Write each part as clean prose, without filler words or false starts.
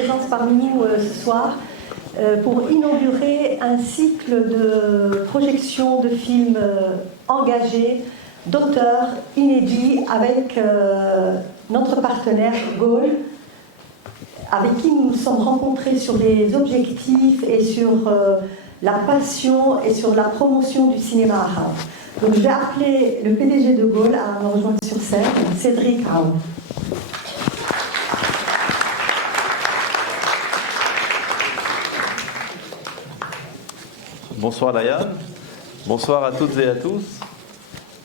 présence parmi nous ce soir pour inaugurer un cycle de projection de films engagés, d'auteurs inédits avec notre partenaire Gaulle, avec qui nous nous sommes rencontrés sur les objectifs et sur la passion et sur la promotion du cinéma arabe. Donc je vais appeler le PDG de Gaulle à nous rejoindre sur scène, Cédric Aoun. Bonsoir Laïane, bonsoir à toutes et à tous.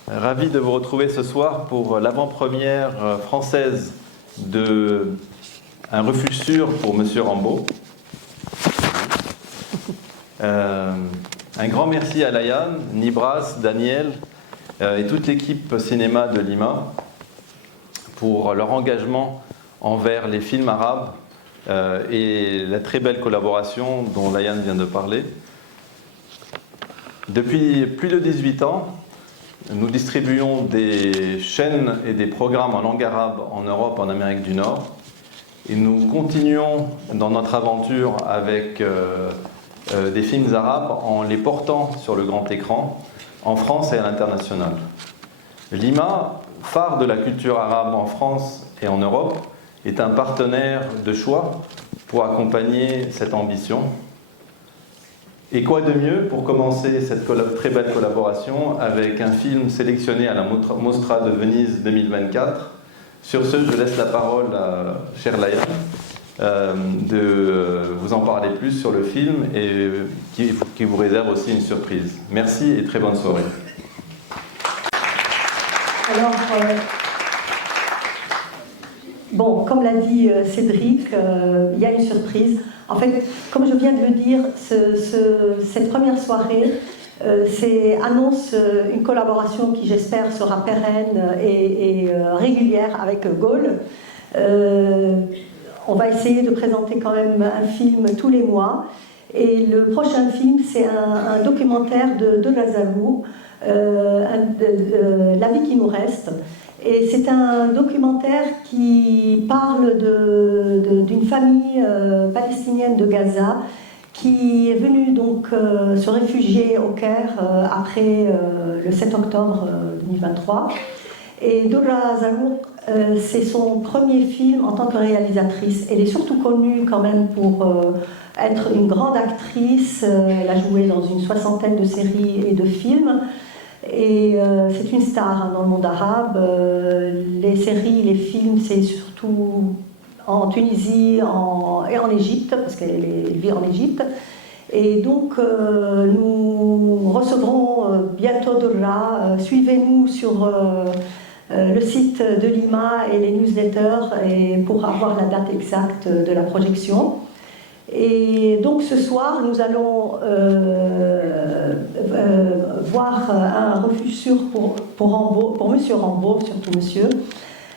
Ravi de vous retrouver ce soir pour l'avant-première française de Un refuge sûr pour Monsieur Rambo. Un grand merci à Laïane, Nibras, Daniel et toute l'équipe cinéma de Lima pour leur engagement envers les films arabes et la très belle collaboration dont Laïane vient de parler. Depuis plus de 18 ans, nous distribuons des chaînes et des programmes en langue arabe en Europe, en Amérique du Nord. Et nous continuons dans notre aventure avec des films arabes en les portant sur le grand écran, en France et à l'international. Lima, phare de la culture arabe en France et en Europe, est un partenaire de choix pour accompagner cette ambition. Et quoi de mieux pour commencer cette très belle collaboration avec un film sélectionné à la Mostra de Venise 2024. Sur ce, je laisse la parole à chère Laïane de vous en parler plus sur le film et qui vous réserve aussi une surprise. Merci et très bonne soirée. Alors, bon, comme l'a dit Cédric, il y a une surprise. En fait, comme je viens de le dire, cette première soirée annonce une collaboration qui, j'espère, sera pérenne et régulière avec Gaulle. On va essayer de présenter quand même un film tous les mois. Et le prochain film, c'est un documentaire de Lazalou, La vie qui nous reste. Et c'est un documentaire qui parle d'une famille palestinienne de Gaza qui est venue donc se réfugier au Caire après le 7 octobre 2023. Et Doura Zalouk, c'est son premier film en tant que réalisatrice. Elle est surtout connue quand même pour être une grande actrice. Elle a joué dans une 60aine de séries et de films. Et c'est une star dans le monde arabe. Les séries, les films, c'est surtout en Tunisie et en Égypte, parce qu'elle vit en Égypte. Et donc, nous recevrons bientôt Doura. Suivez-nous sur le site de Lima et les newsletters pour avoir la date exacte de la projection. Et donc ce soir, nous allons voir un refuge sûr pour Monsieur Rambo, surtout Monsieur.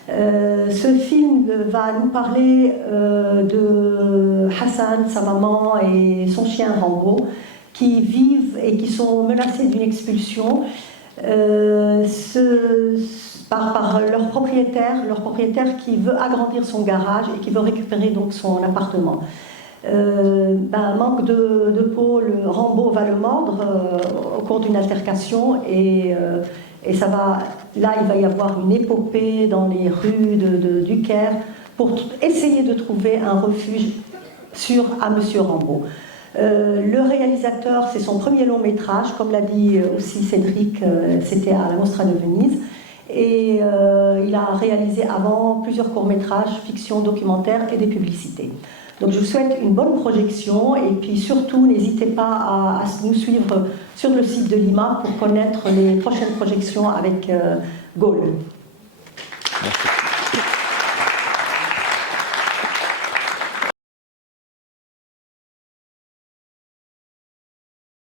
Ce film va nous parler de Hassan, sa maman et son chien Rambo, qui vivent et qui sont menacés d'une expulsion par leur propriétaire qui veut agrandir son garage et qui veut récupérer donc son appartement. Manque de peau, le Rambo va le mordre au cours d'une altercation et ça va, là il va y avoir une épopée dans les rues du Caire pour essayer de trouver un refuge sûr à Monsieur Rambo. Le réalisateur, c'est son premier long métrage, comme l'a dit aussi Cédric, c'était à la Mostra de Venise. Et il a réalisé avant plusieurs courts-métrages, fiction, documentaires et des publicités. Donc je vous souhaite une bonne projection et puis surtout n'hésitez pas à nous suivre sur le site de Lima pour connaître les prochaines projections avec Gaulle. Merci.